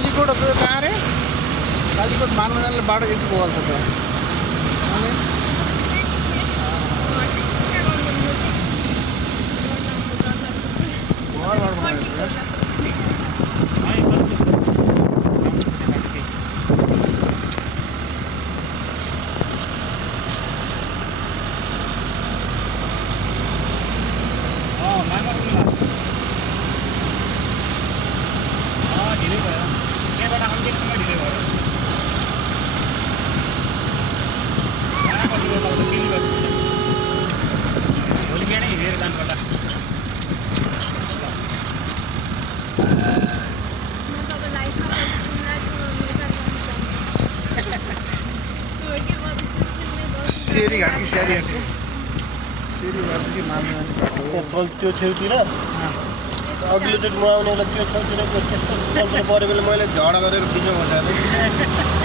कालीकोट कहाँ रे कालीकोट मार्न जाने बाटो यति बोल्छ त अनि शेरी घाट कि शेरी घाट कि मार्न जाने बाटो त्यो छेउतिर अघिल्लोचोटि म आउने बेला त्यो छेउतिर त्यस्तो पऱ्यो बेला मैले झगडा गरेर बिचमा बसाएको थिएँ